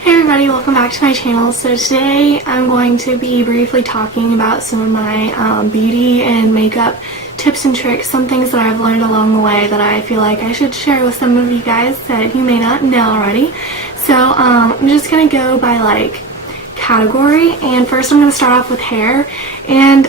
Hey everybody, welcome back to my channel. So today I'm going to be briefly talking about some of my beauty and makeup tips and tricks, some things that I've learned along the way that I feel like I should share with some of you guys that you may not know already. So I'm just going to go by like category, and first I'm going to start off with hair. And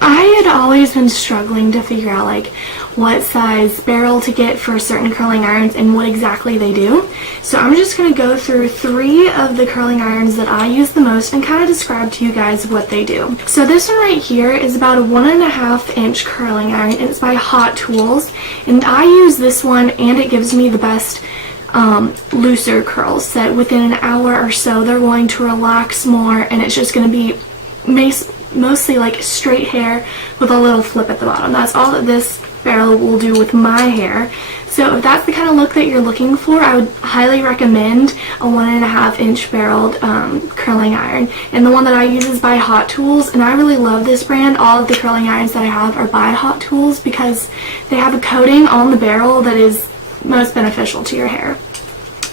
I had always been struggling to figure out like what size barrel to get for certain curling irons and what exactly they do. So I'm just going to go through 3 of the curling irons that I use the most and kind of describe to you guys what they do. So this one right here is about a 1.5 inch curling iron, and it's by Hot Tools, and I use this one and it gives me the best looser curls that within an hour or so they're going to relax more, and it's just going to be mostly like straight hair with a little flip at the bottom. That's all that this barrel will do with my hair. So if that's the kind of look that you're looking for, I would highly recommend a 1.5 inch barreled curling iron. And the one that I use is by Hot Tools, and I really love this brand. All of the curling irons that I have are by Hot Tools because they have a coating on the barrel that is most beneficial to your hair.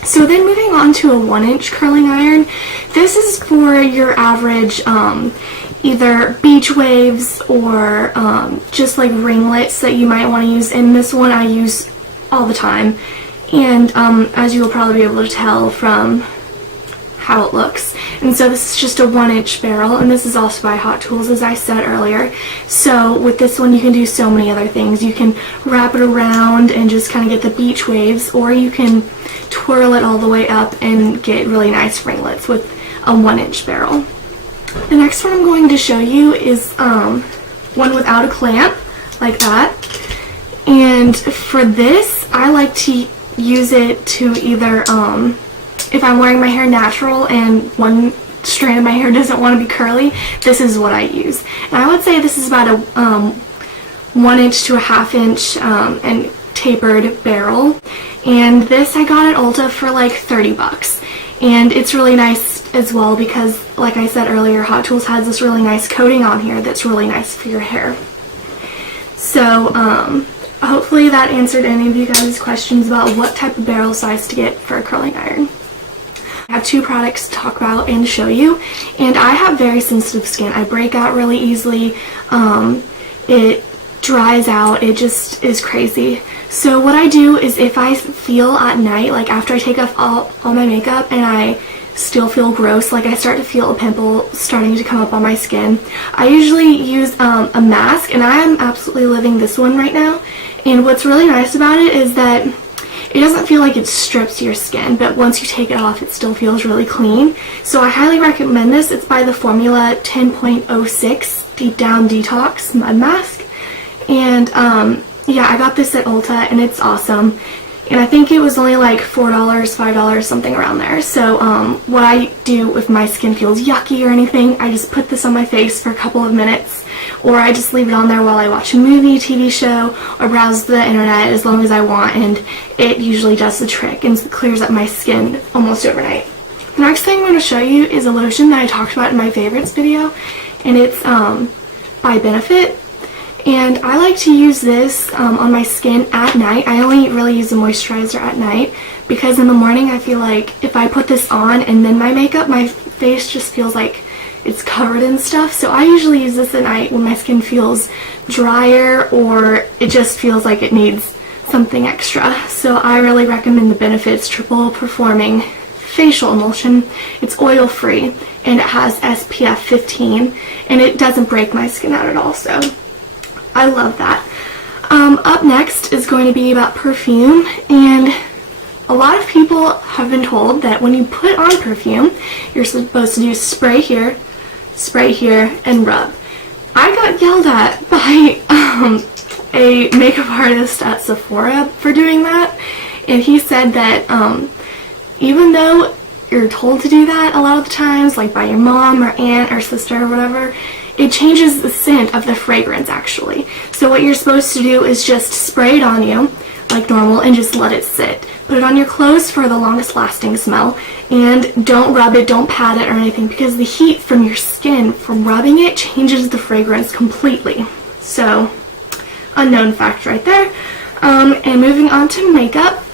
So then moving on to a 1 inch curling iron. This is for your average either beach waves or just like ringlets that you might want to use, and this one I use all the time, and as you'll probably be able to tell from how it looks. And so this is just a 1 inch barrel, and this is also by Hot Tools, as I said earlier. So with this one you can do so many other things. You can wrap it around and just kind of get the beach waves, or you can twirl it all the way up and get really nice ringlets with a 1 inch barrel. The next one I'm going to show you is one without a clamp, like that. And for this, I like to use it to either, if I'm wearing my hair natural and one strand of my hair doesn't want to be curly, this is what I use. And I would say this is about a 1 inch to a 1/2 inch and tapered barrel. And this I got at Ulta for like 30 bucks. And it's really nice as well because, like I said earlier, Hot Tools has this really nice coating on here that's really nice for your hair. So hopefully that answered any of you guys' questions about what type of barrel size to get for a curling iron. I have 2 products to talk about and show you, and I have very sensitive skin. I break out really easily. It dries out. It just is crazy. So what I do is if I feel at night, like after I take off all my makeup and I still feel gross, like I start to feel a pimple starting to come up on my skin, I usually use a mask, and I am absolutely living this one right now. And what's really nice about it is that it doesn't feel like it strips your skin, but once you take it off it still feels really clean. So I highly recommend this. It's by the Formula 10.06 Deep Down Detox Mud Mask. And yeah, I got this at Ulta and it's awesome. And I think it was only like $4, $5, something around there. So what I do if my skin feels yucky or anything, I just put this on my face for a couple of minutes, or I just leave it on there while I watch a movie, TV show, or browse the internet as long as I want, and it usually does the trick and clears up my skin almost overnight. The next thing I'm going to show you is a lotion that I talked about in my favorites video, and it's by Benefit. And I like to use this on my skin at night. I only really use the moisturizer at night because in the morning I feel like if I put this on and then my makeup, my face just feels like it's covered in stuff. So I usually use this at night when my skin feels drier or it just feels like it needs something extra. So I really recommend the Benefit's Triple Performing Facial Emulsion. It's oil free and it has SPF 15, and it doesn't break my skin out at all. So I love that. Up next is going to be about perfume, and a lot of people have been told that when you put on perfume, you're supposed to do spray here, and rub. I got yelled at by a makeup artist at Sephora for doing that, and he said that even though you're told to do that a lot of the times, like by your mom or aunt or sister or whatever, it changes the scent of the fragrance actually. So what you're supposed to do is just spray it on you like normal and just let it sit. Put it on your clothes for the longest lasting smell, and don't rub it, don't pat it or anything, because the heat from your skin from rubbing it changes the fragrance completely. So, unknown fact right there. And moving on to makeup,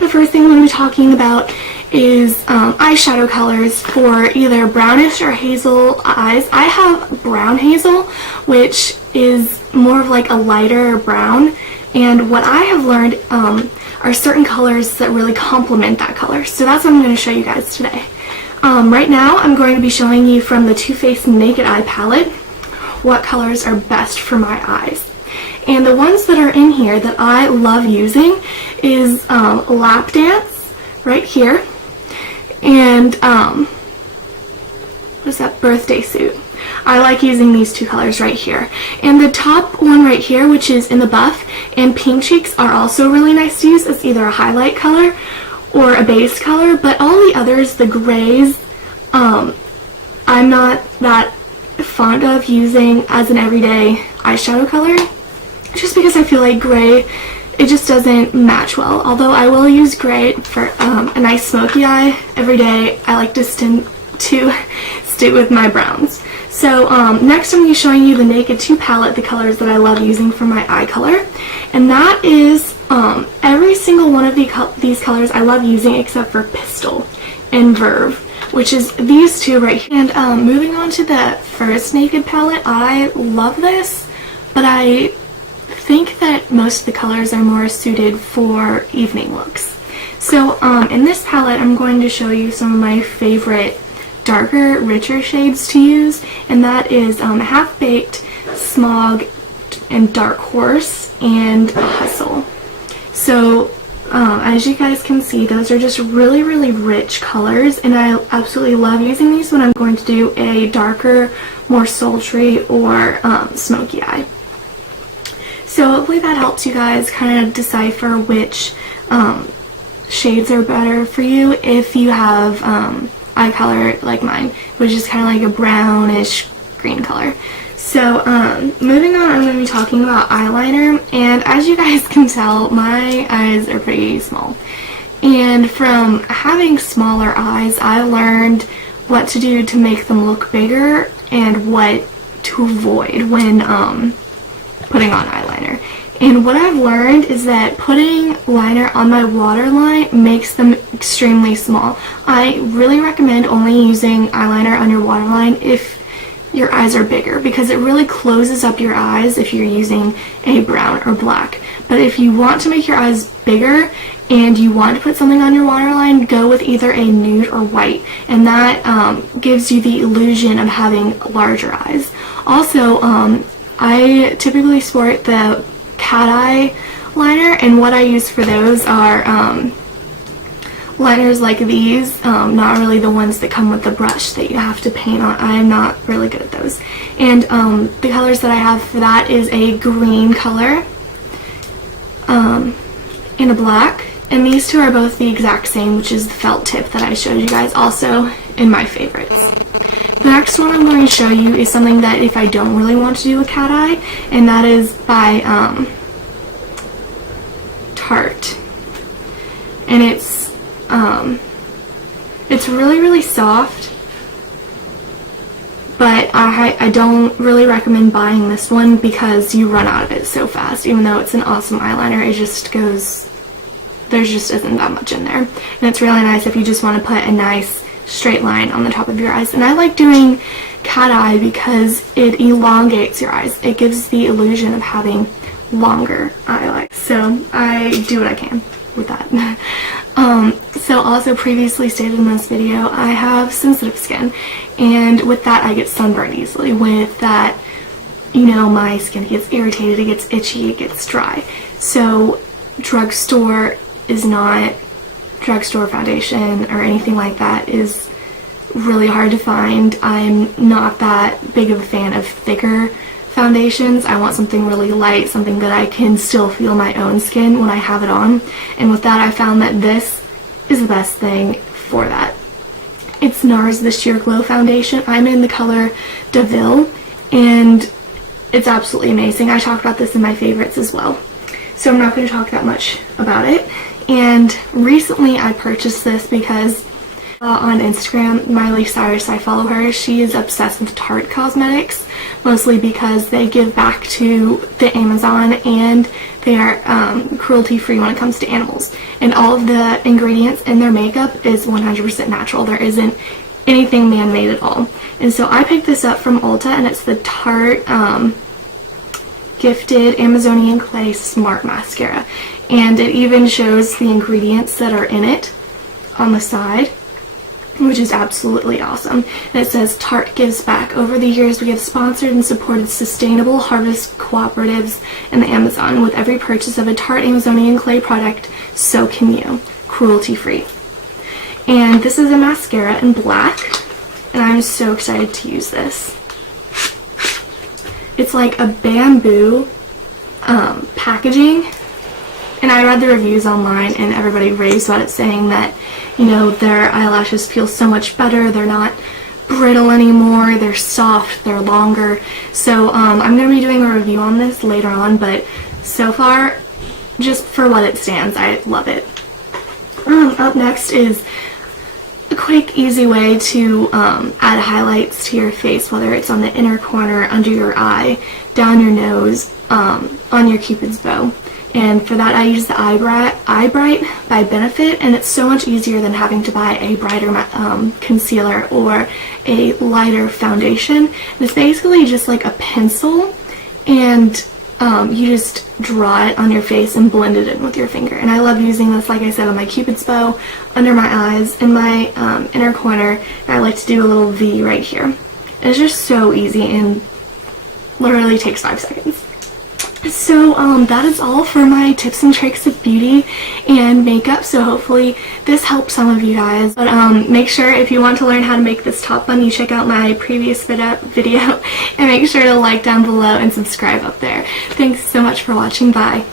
the first thing I'm going to be talking about is eyeshadow colors for either brownish or hazel eyes. I have brown hazel, which is more of like a lighter brown, and what I have learned are certain colors that really complement that color. So that's what I'm going to show you guys today. Right now I'm going to be showing you from the Too Faced Naked Eye palette what colors are best for my eyes. And the ones that are in here that I love using is Lap Dance right here, and what is that, Birthday Suit. I like using these two colors right here. And the top one right here, which is in the buff, and Pink Cheeks are also really nice to use as either a highlight color or a base color, but all the others, the grays, I'm not that fond of using as an everyday eyeshadow color, just because I feel like gray, it just doesn't match well. Although I will use gray for a nice smoky eye every day, I like to stick with my browns. So next I'm going to be showing you the Naked 2 palette, the colors that I love using for my eye color. And that is every single one of these colors I love using except for Pistol and Verve, which is these two right here. And moving on to the first Naked palette, I love this, but I think that most of the colors are more suited for evening looks. So in this palette I'm going to show you some of my favorite darker, richer shades to use, and that is Half Baked, Smog, and Dark Horse, and Hustle. So as you guys can see, those are just really, really rich colors, and I absolutely love using these when I'm going to do a darker, more sultry, or smoky eye. So hopefully that helps you guys kind of decipher which shades are better for you if you have eye color like mine, which is kind of like a brownish green color. So moving on, I'm going to be talking about eyeliner, and as you guys can tell, my eyes are pretty small, and from having smaller eyes I learned what to do to make them look bigger and what to avoid when putting on eyeliner. And what I've learned is that putting liner on my waterline makes them extremely small. I really recommend only using eyeliner on your waterline if your eyes are bigger, because it really closes up your eyes if you're using a brown or black. But if you want to make your eyes bigger and you want to put something on your waterline, go with either a nude or white, and that gives you the illusion of having larger eyes. Also, I typically sport the cat eye liner, and what I use for those are liners like these, not really the ones that come with the brush that you have to paint on. I'm not really good at those. And the colors that I have for that is a green color and a black, and these two are both the exact same, which is the felt tip that I showed you guys, also in my favorites. The next one I'm going to show you is something that if I don't really want to do a cat eye, and that is by Tarte. And it's really, really soft, but I don't really recommend buying this one because you run out of it so fast. Even though it's an awesome eyeliner, it just goes, there just isn't that much in there. And it's really nice if you just want to put a nice straight line on the top of your eyes. And I like doing cat eye because it elongates your eyes. It gives the illusion of having longer eyeliner. So I do what I can with that. So also previously stated in this video, I have sensitive skin, and with that I get sunburned easily. With that, you know, my skin gets irritated, it gets itchy, it gets dry. So drugstore foundation or anything like that is really hard to find. I'm not that big of a fan of thicker foundations. I want something really light, something that I can still feel my own skin when I have it on. And with that, I found that this is the best thing for that. It's NARS the Sheer Glow Foundation. I'm in the color DeVille, and it's absolutely amazing. I talked about this in my favorites as well, so I'm not going to talk that much about it. And recently I purchased this because On Instagram, Miley Cyrus, I follow her. She is obsessed with Tarte cosmetics, mostly because they give back to the Amazon and they are cruelty-free when it comes to animals. And all of the ingredients in their makeup is 100% natural. There isn't anything man-made at all. And so I picked this up from Ulta, and it's the Tarte Gifted Amazonian Clay Smart Mascara. And it even shows the ingredients that are in it on the side, which is absolutely awesome. And it says, Tarte gives back. Over the years, we have sponsored and supported sustainable harvest cooperatives in the Amazon. With every purchase of a Tarte Amazonian Clay product, so can you. Cruelty-free. And this is a mascara in black, and I'm so excited to use this. It's like a bamboo packaging, and I read the reviews online and everybody raves about it, saying that, you know, their eyelashes feel so much better, they're not brittle anymore, they're soft, they're longer. So I'm going to be doing a review on this later on, but so far, just for what it stands, I love it. Up next is a quick, easy way to add highlights to your face, whether it's on the inner corner, under your eye, down your nose, on your Cupid's bow. And for that, I use the Eye Bright by Benefit, and it's so much easier than having to buy a brighter concealer or a lighter foundation. And it's basically just like a pencil, and you just draw it on your face and blend it in with your finger. And I love using this, like I said, on my Cupid's bow, under my eyes, in my inner corner, and I like to do a little V right here. And it's just so easy and literally takes 5 seconds. So that is all for my tips and tricks of beauty and makeup, so hopefully this helps some of you guys. But make sure, if you want to learn how to make this top bun, you check out my previous video and make sure to like down below and subscribe up there. Thanks so much for watching. Bye.